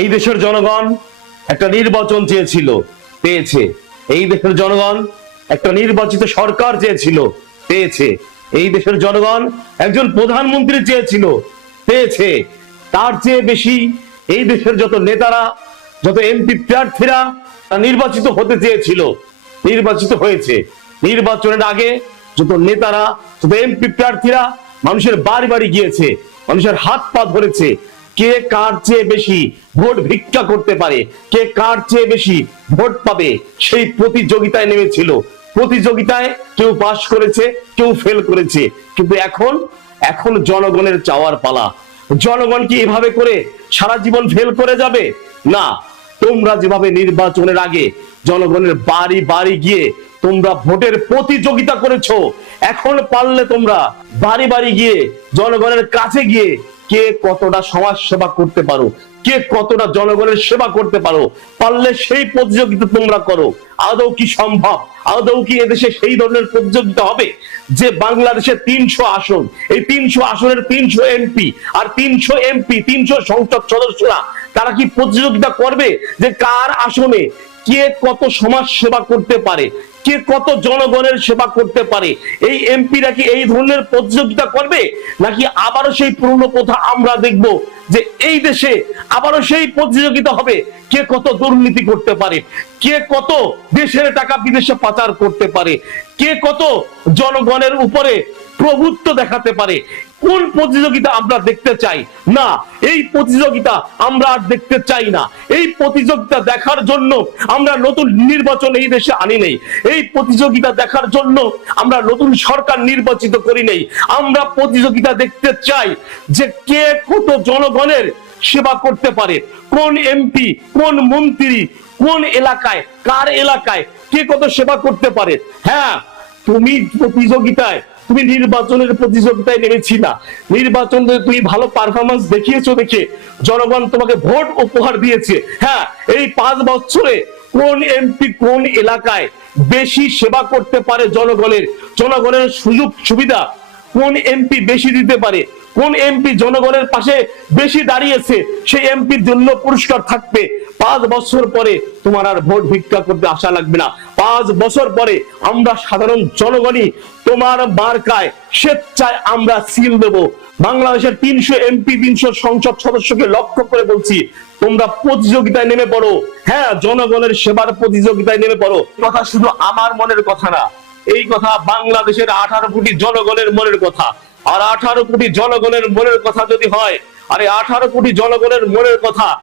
এই দেশের জনগণ একটা নির্বাচন চেয়েছিল, পেয়েছে। এই দেশের জনগণ একটা নির্বাচিত সরকার চেয়েছিল, পেয়েছে। এই দেশের জনগণ একজন প্রধানমন্ত্রী চেয়েছিল, পেয়েছে। তার চেয়ে বেশি এই দেশের যত নেতারা, যত এমপি প্রার্থীরা নির্বাচিত হতে চেয়েছিল, নির্বাচিত হয়েছে। নির্বাচনের আগে যত নেতারা, যত এমপি প্রার্থীরা মানুষের বাড়ি বাড়ি গিয়েছে, মানুষের হাত পা ধরেছে। কে কার চেয়ে বেশি ভোট ভিক্ষা করতে পারে, কে কার চেয়ে বেশি ভোট পাবে, সেই প্রতিযোগিতায় নেমেছিল। প্রতিযোগিতায় কেউ পাস করেছে, কেউ ফেল করেছে। কিন্তু এখন জনগণের চাওয়ার পালা। জনগণ কি এভাবে করে সারা জীবন ফেল করে যাবে? না। তোমরা যেভাবে নির্বাচনের আগে জনগণের বাড়ি বাড়ি গিয়ে তোমরা ভোটের প্রতিযোগিতা করেছো, এখন পারলে তোমরা বাড়ি বাড়ি গিয়ে জনগণের কাছে গিয়ে কে কতটা সমাজ সেবা করতে পারো, কে কতটা জনগণের সেবা করতে পারো, পারলে সেই প্রতিযোগিতা তোমরা করো। আদৌ কি সম্ভব? আদৌ কি এদেশে সেই ধরনের প্রতিযোগিতা হবে যে বাংলাদেশে 300 আসন, এই 300 আসনের 300 এমপি আর 300 এমপি 300 সংসদ সদস্যরা তারা কি প্রতিযোগিতা করবে যে কার আসনে কে কত সমাজ সেবা করতে পারে, কে কত জনগণের সেবা করতে পারে? এই এমপিরা কি এই ধরনের প্রতিযোগিতা করবে? নাকি আবারও সেই পুরনো প্রথা আমরা দেখব যে এই দেশে আবারও সেই প্রতিযোগিতা হবে কে কত দুর্নীতি করতে পারে, কে কত দেশের টাকা বিদেশে পাচার করতে পারে, কে কত জনগণের উপরে প্রভুত্ব দেখাতে পারে? কোন প্রতিযোগিতা আমরা দেখতে চাই? না, এই প্রতিযোগিতা আমরা আর দেখতে চাই না। এই প্রতিযোগিতা দেখার জন্য আমরা নতুন নির্বাচন এই দেশে আনি নেই। এই প্রতিযোগিতা দেখার জন্য আমরা নতুন সরকার নির্বাচিত করি নেই। আমরা প্রতিযোগিতা দেখতে চাই যে কে কত জনগণের সেবা করতে পারে, কোন এমপি, কোন মন্ত্রী, কোন এলাকায়, কার এলাকায় কে কত সেবা করতে পারে। হ্যাঁ, তুমি প্রতিযোগিতায়, তুমি নির্বাচনের প্রতিযোগিতায় নেমেছি না, নির্বাচনে তুমি ভালো পারফরমেন্স দেখিয়েছো দেখে জনগণ তোমাকে ভোট উপহার দিয়েছে। হ্যাঁ, এই 5 বছরে কোন এমপি কোন এলাকায় বেশি সেবা করতে পারে জনগণের সুযোগ সুবিধা কোন এমপি বেশি দিতে পারে, কোন এমপি জনগণের পাশে বেশি দাঁড়িয়েছে, সেই এমপির জন্য পুরস্কার থাকবে। 5 বছর পরে তোমার আর ভোট ভিক্ষা করতে আসা লাগবে না। 5 বছর পরে আমরা সাধারণ জনগণই তোমার মার্কায় স্বেচ্ছায় আমরা সিল দেব। বাংলাদেশের 300 এমপি 300 সংসদ সদস্যকে লক্ষ্য করে বলছি, তোমরা প্রতিযোগিতায় নেমে পড়ো। হ্যাঁ, জনগণের সেবার প্রতিযোগিতায় নেমে পড়ো। কথা শুধু আমার মনের কথা না, এই কথা বাংলাদেশের 18 কোটি জনগণের মনের কথা। আর 18 কোটি জনগণের মনের কথা যদি হয়, আরে 18 কোটি জনগণের মনের কথা